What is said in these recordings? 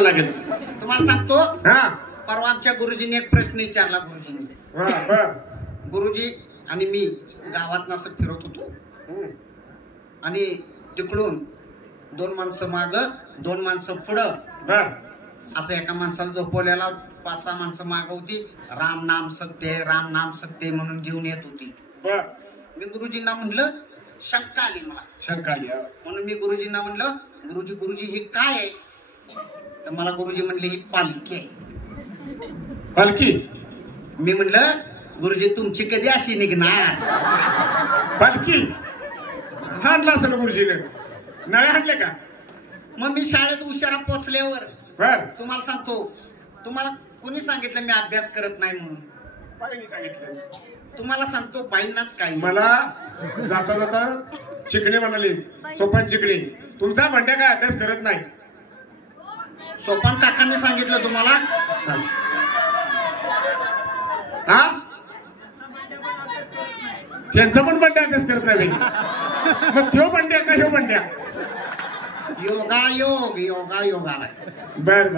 लागेल तुम्हाला सांगतो हा परवा आमच्या गुरुजींनी एक प्रश्न विचारला गुरुजी आणि मी गावात असं फिरत होतो आणि तिकडून दोन माणसं माग दोन माणसं पुढं असं एका माणसाला झोपवलेला 5-6 माणसं माग होती राम नाम सत्य म्हणून घेऊन येत होती मी गुरुजींना म्हणलं शंका आली मला म्हणून मी गुरुजींना म्हणलं गुरुजी हे काय आहे तर मला गुरुजी म्हणले ही पालखी आहे पालखी मी म्हणलं गुरुजी तुमची कधी अशी निघणार पालखी हाणला असेल गुरुजीने नळे हाणले का मग मी शाळेत उशिरा पोचल्यावर तुम्हाला सांगतो तुम्हाला कोणी सांगितलं मी अभ्यास करत नाही म्हणून सांगितलं तुम्हाला सांगतो बाईंनाच काही मला जाता जाता चिकणी म्हणाली सोपान चिकणी तुमचा भांड्या काय अभ्यास करत नाही सोपान काकांनी सांगितलं तुम्हाला हा त्यांचा पण बंड्या अभ्यास करत नाही मग तो बंड्या का ह्यो बंड्या योगाला बर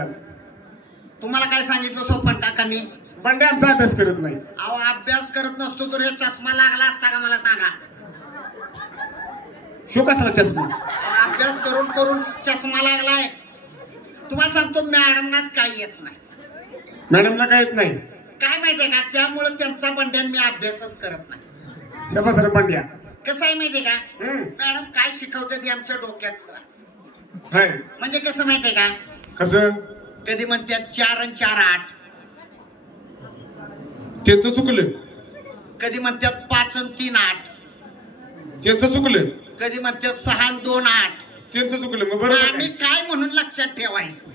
तुम्हाला काय सांगितलं सोपान काकांनी बंड्या आमचा अभ्यास करत नाही अहो अभ्यास करत नसतो तर चष्मा लागला असता का मला सांगा शो कसा चष्मा अभ्यास करून करून चष्मा लागलाय तुम्हाला सांगतो मॅडमनाच काही येत नाही मॅडमला काय येत नाही काय माहितीये का त्यामुळे त्यांचा बंड्यान मी अभ्यासच करत नाही शबासर बंड्या कसं आहे माहितीये का मॅडम काय शिकवते ती आमच्या डोक्यात म्हणजे कसं माहितीये का कसं कधी म्हणतात 4 आणि 4 8 त्याचं चुकलं कधी म्हणतात 5 आणि 3 8 त्याचं चुकलं कधी म्हणतात 6 आणि 2 8 त्यांचं चुकलं मग बरोबर आम्ही काय म्हणून लक्षात ठेवायचं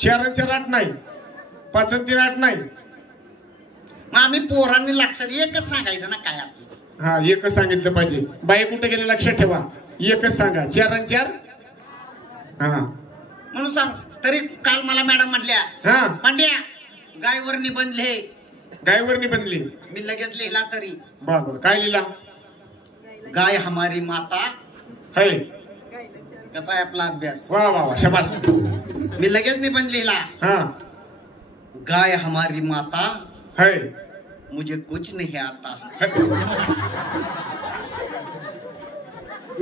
4 आणि 4 8 नाही 5 आणि 3 8 नाही मग आम्ही पोरांनी लक्षात एकच सांगायचं ना काय असं हा एकच सांगितलं पाहिजे बाई कुठे गेले लक्षात ठेवा एकच सांगा 4 आणि 4 हा म्हणून सांग तरी काल मला मॅडम म्हटल्या पांड्या गायवर निबंधले गायवर निबंधली मी लगेच लिहिला तरी बरोबर काय लिहिला गाय हमारी माता है कसा आहे आपला अभ्यास वा वा वा शाबास मी लगेच निबंध लिहिला गाय हमारी माता है मुझे कुछ नहीं आता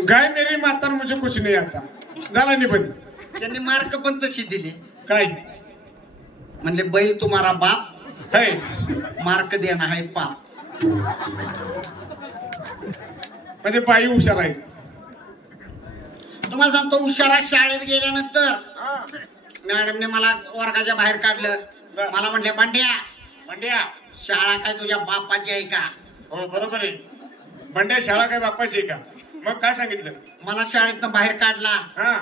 गाय मेरी माता मुझे कुछ नहीं आता झाला निबंध त्यांनी मार्क पण तशी दिली काय म्हणले बैल तुम्हारा बाप है मार्क देना है पाप म्हणजे बाई हुशार आहे तुम्हाला सांगतो हुशारा शाळेत गेल्यानंतर मॅडमने मला वर्गाच्या बाहेर काढलं मला म्हणले बंड्या शाळा काय तुझ्या बापाची आहे का हो बरोबर आहे बंड्या शाळा काय बापाची आहे का मग काय सांगितलं मला शाळेतनं बाहेर काढला हा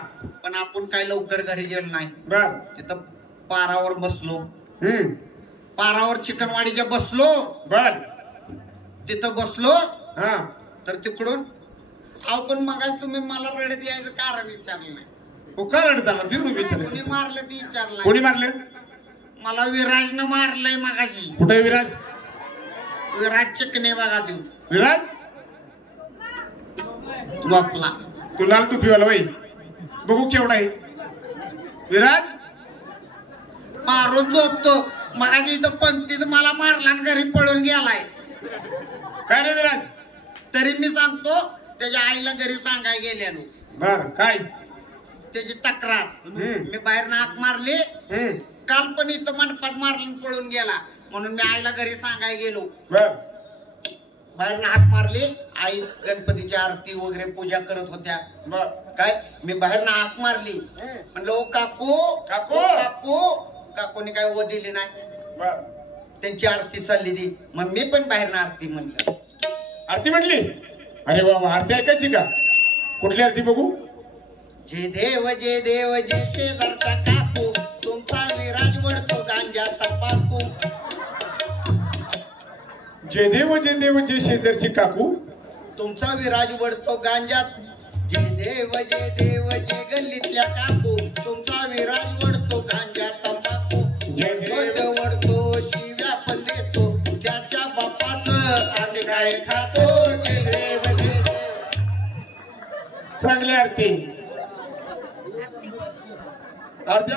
पण आपण काय लवकर घरी गेलो नाही बर तिथं पारावर बसलो पारावर चिकनवाडीच्या बसलो बर तिथं बसलो हा तर तिकडून अहो पण मग तुम्ही मला रडत यायचं कारण विचारलं नाही का रडत आला तिथून कोणी मारलं ती विचारलं कोणी मारले मला विराजनं मारलंय मगाशी कुठे विराज चिकने बघा तू विराज तू आपला तू लाल टोपीवाला बाई बघू केवढा आहे विराज मारून झोपतो मगाशी इथं पंक्तीत मला मारला आणि घरी पळून गेलाय काय रे विराज तरी मी सांगतो त्याच्या आईला घरी सांगाय गेलेलो बर काय त्याची तक्रार मी बाहेर हाक मारली काल पण इथं मंडपात मारलं पळून गेला म्हणून मी आईला घरी सांगाय गेलो बाहेर हाक मारली आई गणपतीची आरती वगैरे पूजा करत होत्या काय मी बाहेर हाक मारली म्हणलं ओ काकू काकू काकू काकूने काय ओ दिली नाही त्यांची आरती चालली ती मग मी पण बाहेर आरती म्हणलं आरती म्हटली अरे वा आरती ऐकायची का कुठली आरती बघू जे देव जे शेजारचा काकू तुमचा विराज वडतो गांजा तपाकू जे देव जे शेजारची काकू तुमचा विराज वडतो गांजात जे देव जे गल्लीतल्या काकू तुमचा विराज वडतो गांजा तंबाखू वडतो शिव्या पण देतो त्याच्या बापाचं आम्ही काय खातो जे देव चांगली आरती अर्ध्या